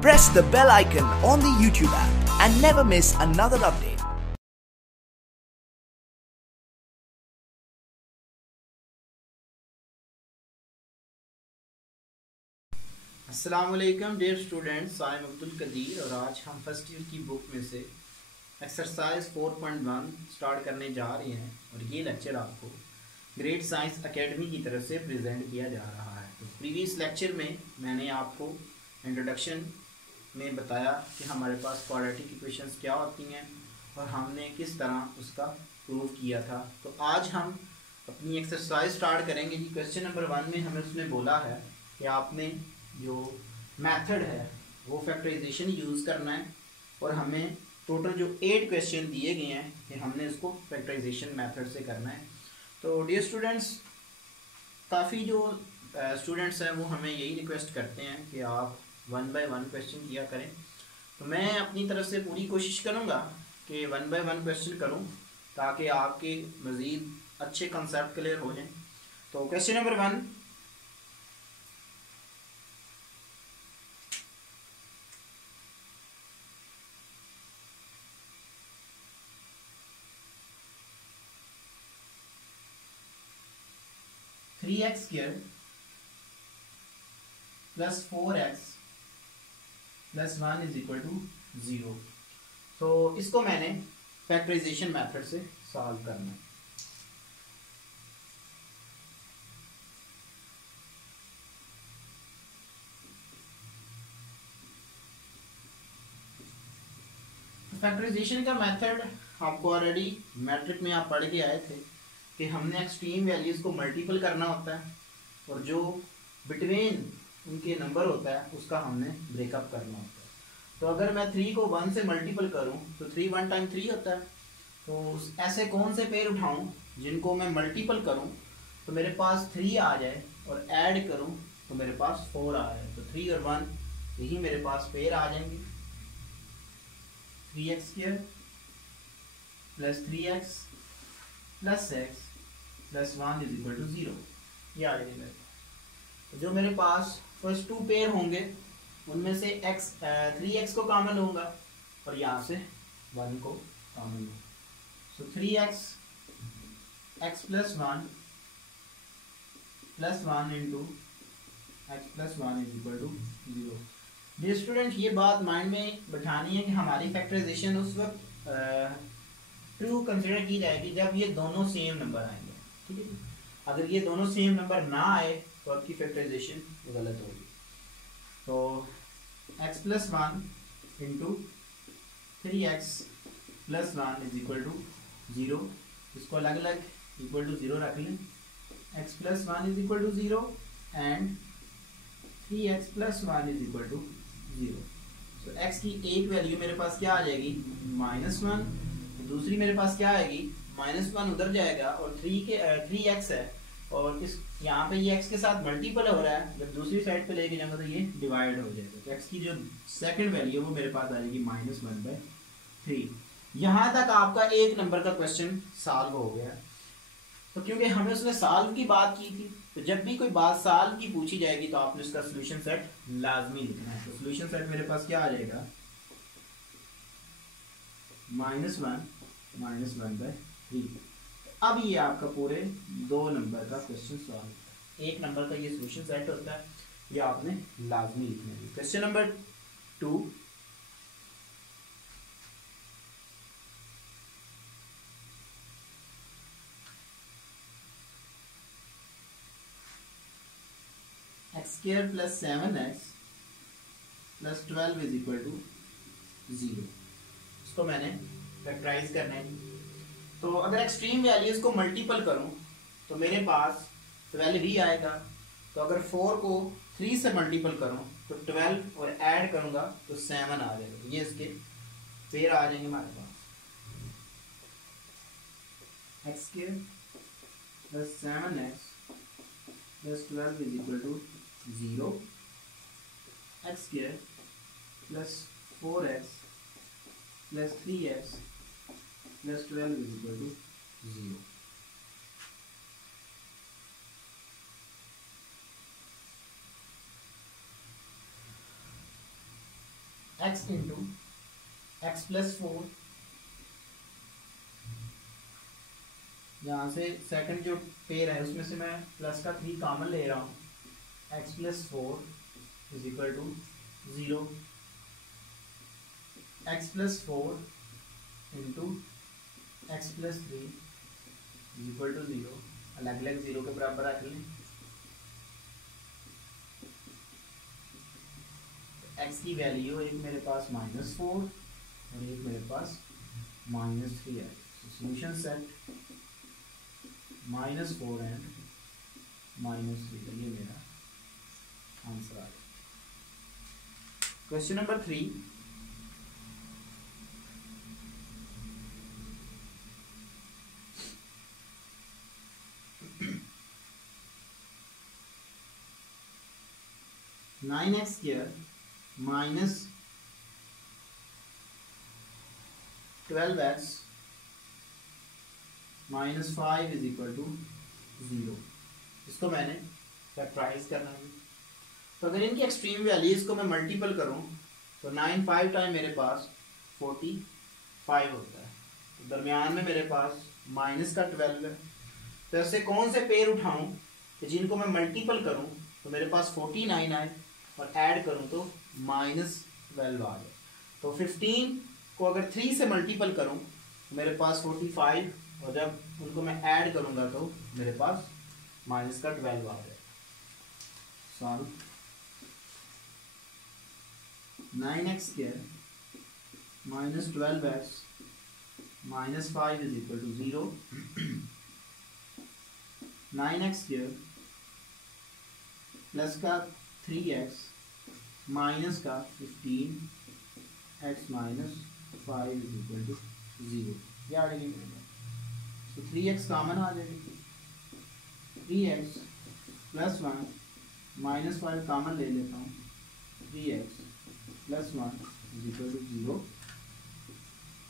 Press the bell icon on the YouTube app and never miss another update. अस्सलामुअलैकुम dear students, I am Abdul Qadir और आज हम first year की book में से एक्सरसाइज 4.1 स्टार्ट करने जा रहे हैं और ये लेक्चर आपको ग्रेट साइंस एकेडमी की तरफ से प्रेजेंट किया जा रहा है। तो प्रीवियस लेक्चर में मैंने आपको इंट्रोडक्शन में बताया कि हमारे पास क्वाड्रेटिक इक्वेशंस क्या होती हैं और हमने किस तरह उसका प्रूव किया था। तो आज हम अपनी एक्सरसाइज स्टार्ट करेंगे जी। क्वेश्चन नंबर 1 में हमें उसने बोला है कि आपने जो मेथड है वो फैक्टराइजेशन यूज़ करना है और हमें टोटल जो 8 क्वेश्चन दिए गए हैं कि हमने इसको फैक्टराइजेशन मेथड से करना है। तो डियर स्टूडेंट्स, काफ़ी जो स्टूडेंट्स हैं वो हमें यही रिक्वेस्ट करते हैं कि आप 1 बाय 1 क्वेश्चन किया करें। तो मैं अपनी तरफ से पूरी कोशिश करूँगा कि 1 बाय 1 क्वेश्चन करूँ ताकि आपके मज़ीद अच्छे कंसेप्ट क्लियर हो जाएँ। तो question number 1, three x square plus 4x plus 1 is equal to 0। तो इसको मैंने फैक्टराइजेशन मेथड से सॉल्व करना है। फैक्टराइजेशन का मेथड आपको ऑलरेडी मैट्रिक में आप पढ़ के आए थे कि हमने एक्सट्रीम वैल्यूज़ को मल्टीपल करना होता है और जो बिटवीन उनके नंबर होता है उसका हमने ब्रेकअप करना होता है। तो अगर मैं 3 को 1 से मल्टीपल करूं तो 3 1 टाइम 3 होता है। तो ऐसे कौन से पेयर उठाऊं जिनको मैं मल्टीपल करूं तो मेरे पास 3 आ जाए और ऐड करूं तो मेरे पास 4 आ जाए। तो 3 और 1 यही मेरे पास पेयर आ जाएंगे। 3x square plus 3x plus x plus 1 is equal to 0, ये आ जाएगा। तो जो मेरे पास फर्स्ट 2 पेयर होंगे उनमें से 3x को कॉमन लूँगा और यहाँ से 1 को कॉमन लूँगा। So 3x x plus 1 plus 1 into x plus 1 is equal to 0। Dear student, ये बात माइंड में बैठानी है कि हमारी फैक्टराइजेशन उस वक्त ट्रू कंसिडर की जाएगी जब ये दोनों सेम नंबर आएंगे। ठीक है जी। अगर ये दोनों सेम नंबर ना आए तो आपकी फैक्टराइजेशन गलत होगी। तो x plus 1 into 3x plus 1 is equal to 0। इसको अलग अलग इक्वल टू 0 रख लें। x plus 1 is equal to 0 and 3x plus 1 is equal to 0। तो x की एक वैल्यू मेरे पास क्या आ जाएगी, -1। दूसरी मेरे पास क्या आएगी, -1 उधर जाएगा और 3x है और इस यहाँ पे ये x के साथ मल्टीपल हो रहा है। जब दूसरी साइड पे लेके जाऊंगा तो ये डिवाइड हो जाएगा। तो x की जो सेकंड वैल्यू है वो मेरे पास आ जाएगी -1/3। यहाँ तक आपका एक नंबर का क्वेश्चन सॉल्व हो गया। तो क्योंकि हमें उसने सॉल्व की बात की थी तो जब भी कोई बात सॉल्व की पूछी जाएगी तो आपने उसका सोल्यूशन सेट लाजमी लिखना है। तो सोल्यूशन सेट मेरे पास क्या आ जाएगा, -1/3। अब ये आपका पूरे 2 नंबर का क्वेश्चन सॉल्व है। एक नंबर का ये सोल्यूशन सेट होता है, ये आपने लाजमी लिखना है। Question number 2, x square plus 7x plus 12 is equal to 0। इसको मैंने फैक्टराइज करना है। तो अगर एक्सट्रीम वैल्यूज को मल्टीपल करूं तो मेरे पास 12 ही आएगा। तो अगर 4 को 3 से मल्टीपल करूं तो 12 और ऐड करूंगा तो 7 आ जाएगा। ये इसके पेयर आ जाएंगे हमारे पास। x square plus 7x plus 12 is equal to 0। x square plus 4x plus 3x plus 12 is equal to 0। X into x plus 4, यहाँ से सेकंड जो पेयर है उसमें से मैं प्लस का 3 कॉमन ले रहा हूँ, x plus 4 is equal to 0, x plus 4 into x plus 3 is equal to 0, अलग अलग 0 के बराबर रख लें। एक्स की वैल्यू एक मेरे पास -4 और एक मेरे पास -3 है। सॉल्यूशन सेट -4 एंड -3, ये मेरा आंसर आ गया। Question number 3, (9x² minus 12x minus 5 is equal to 0। इसको मैंने फैक्टराइज करना है। तो अगर इनकी एक्सट्रीम वैल्यू इसको मैं मल्टीपल करूं तो 9 5 टाइम मेरे पास 45 होता है। तो दरमियान में मेरे पास माइनस का 12 है। तो ऐसे कौन से पेयर उठाऊं कि जिनको मैं मल्टीपल करूं तो मेरे पास 49 आए और ऐड करूं तो -12 आ जाए। तो 15 को अगर 3 से मल्टीपल करूं तो मेरे पास 45, और जब उनको मैं ऐड करूंगा तो मेरे पास माइनस का 12 आ जाए। Solve 9x² minus 12x minus 5 is equal to 0। 9x² plus का 3x माइनस का 15x minus 5 is equal to 0। ये आ जाएगी तो 3x कॉमन आ जाएगी। 3x प्लस 1 माइनस 5 कॉमन ले लेता हूँ। 3x plus 1 is equal to 0।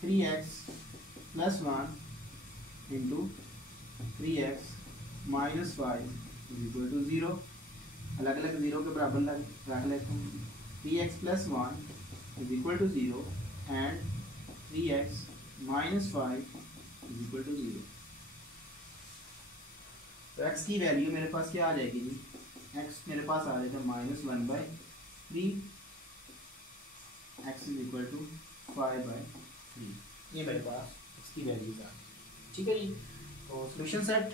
3x plus 1 into 3x minus 5 is equal to 0। अलग अलग 0 के बराबर रख लेता हूँ। 3x plus 1 is equal to 0 and 3x minus 5 is equal to 0। तो x की वैल्यू मेरे पास क्या आ जाएगी जी? x मेरे पास आ जाएगा -1/3, x इज इक्वल टू 5/3। ये मेरे पास x की वैल्यू आ गई। ठीक है जी। तो सॉल्यूशन सेट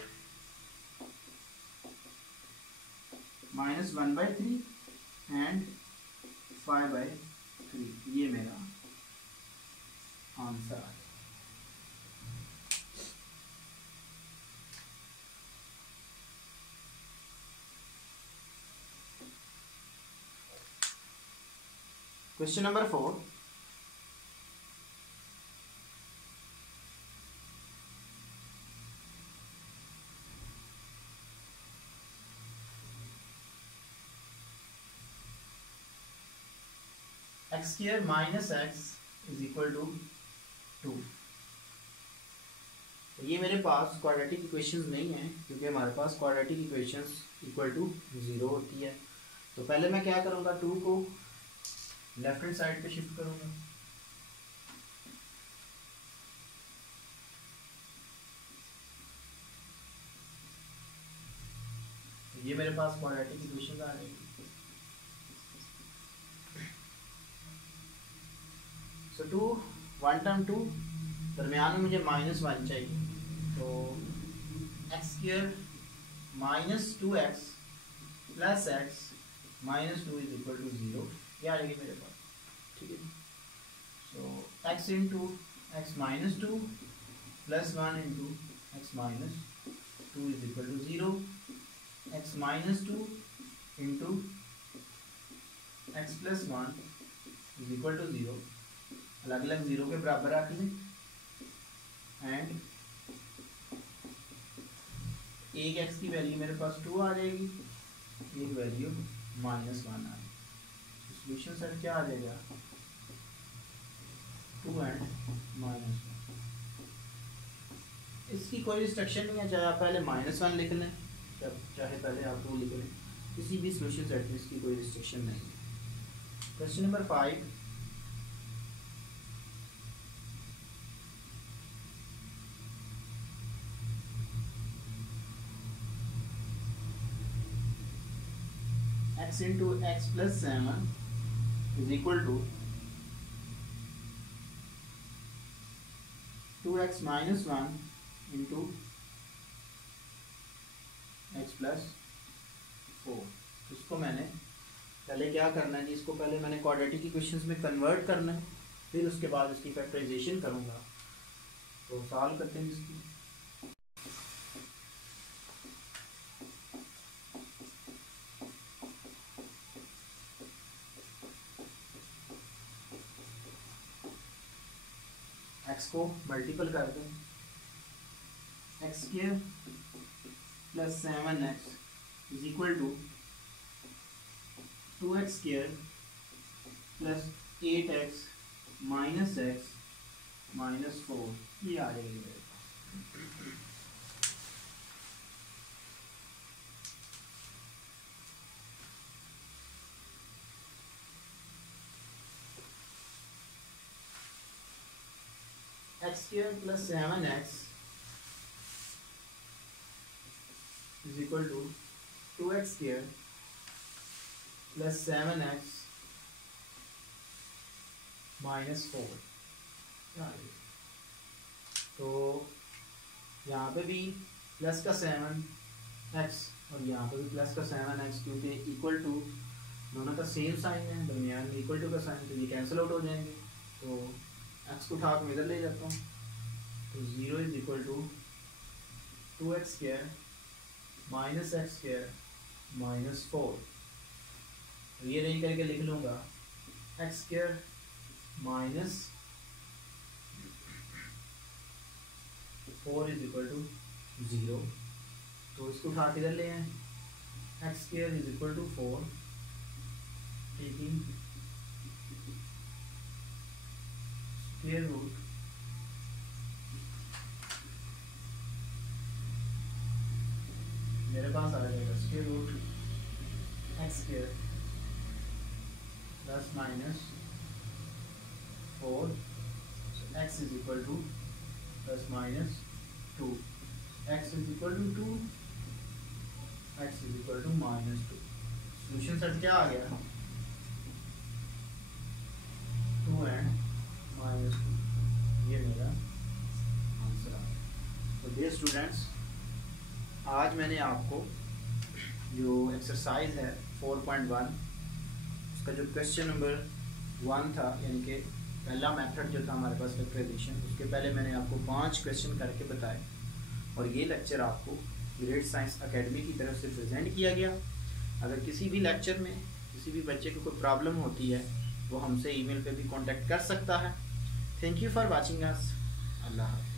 -1/3 एंड 5/3, ये मेरा आंसर आ गया। Question number 4, x² minus x is equal to 2। ये मेरे पास क्वाड्रेटिक इक्वेशंस नहीं है क्योंकि हमारे पास क्वाड्रेटिक इक्वेशंस इक्वल टू 0 होती है। तो पहले मैं क्या करूँगा, 2 को लेफ्ट हैंड साइड पे शिफ्ट करूँगा। ये मेरे पास क्वाड्रेटिक इक्वेशन आ रही है। सो 2 1 टर्म 2, दरमियान में मुझे -1 चाहिए। तो x² minus 2x plus x minus 2 is equal to 0, ये आ जाएगी मेरे पास। ठीक है। So x into x minus 2 plus 1 into x minus 2 is equal to 0। x minus 2 into x plus 1 is equal to 0, अलग अलग 0 के बराबर रख लें एंड एक x की वैल्यू मेरे पास 2 आ जाएगी, एक वैल्यू -1 आ जाएगी। सॉल्यूशन सेट क्या आ जाएगा, 2 एंड -1। इसकी कोई रिस्ट्रिक्शन नहीं है, चाहे आप पहले -1 लिख लें चाहे पहले आप 2 लिख लें, किसी भी सॉल्यूशन सेट में इसकी कोई रिस्ट्रिक्शन नहीं है। Question number 5, x into x plus 7 is equal to 2x minus 1 into x plus 4। इसको मैंने पहले क्या करना है जी, इसको पहले मैंने क्वाड्रेटिक इक्वेशंस में कन्वर्ट करना है, फिर उसके बाद उसकी फैक्टराइजेशन करूँगा। तो सॉल्व करते हैं इसकी। एक्स को मल्टीपल कर दें, x square plus 7x is equal to 2x square plus 8x minus x minus 4। ये आ जाएगी मेरे पास। X square plus 7x is equal to 2x square plus 7x minus 4। तो यहाँ पे भी प्लस का 7x और यहाँ पे भी प्लस का 7x, क्योंकि इक्वल टू दोनों का सेम साइन है, दरमियान में इक्वल टू का साइन, तो ये कैंसिल आउट हो जाएंगे। तो x को उठा के इधर ले जाता हूँ, तो 0 is equal to 2x square minus x square minus 4। ये नहीं करके लिख लूँगा x square minus 4 is equal to 0। तो इसको उठा के इधर ले आए, x square is equal to 4 taking square root मेरे पास आ जाएगा square root x square plus minus 4। X is equal to plus minus 2, x is equal to 2, x is equal to minus 2। Solution set क्या आ गया, 2 and minus 2। ये मेरा answer आ गया। तो डियर स्टूडेंट्स, आज मैंने आपको जो एक्सरसाइज है 4.1 उसका जो क्वेश्चन नंबर 1 था, यानी कि पहला मेथड जो था हमारे पास फैक्टराइजेशन, उसके पहले मैंने आपको 5 क्वेश्चन करके बताए और ये लेक्चर आपको ग्रेड साइंस एकेडमी की तरफ से प्रेजेंट किया गया। अगर किसी भी लेक्चर में किसी भी बच्चे को कोई प्रॉब्लम होती है वो हमसे ईमेल पे भी कांटेक्ट कर सकता है। Thank you for watching us. अल्लाह हाफ़िज़।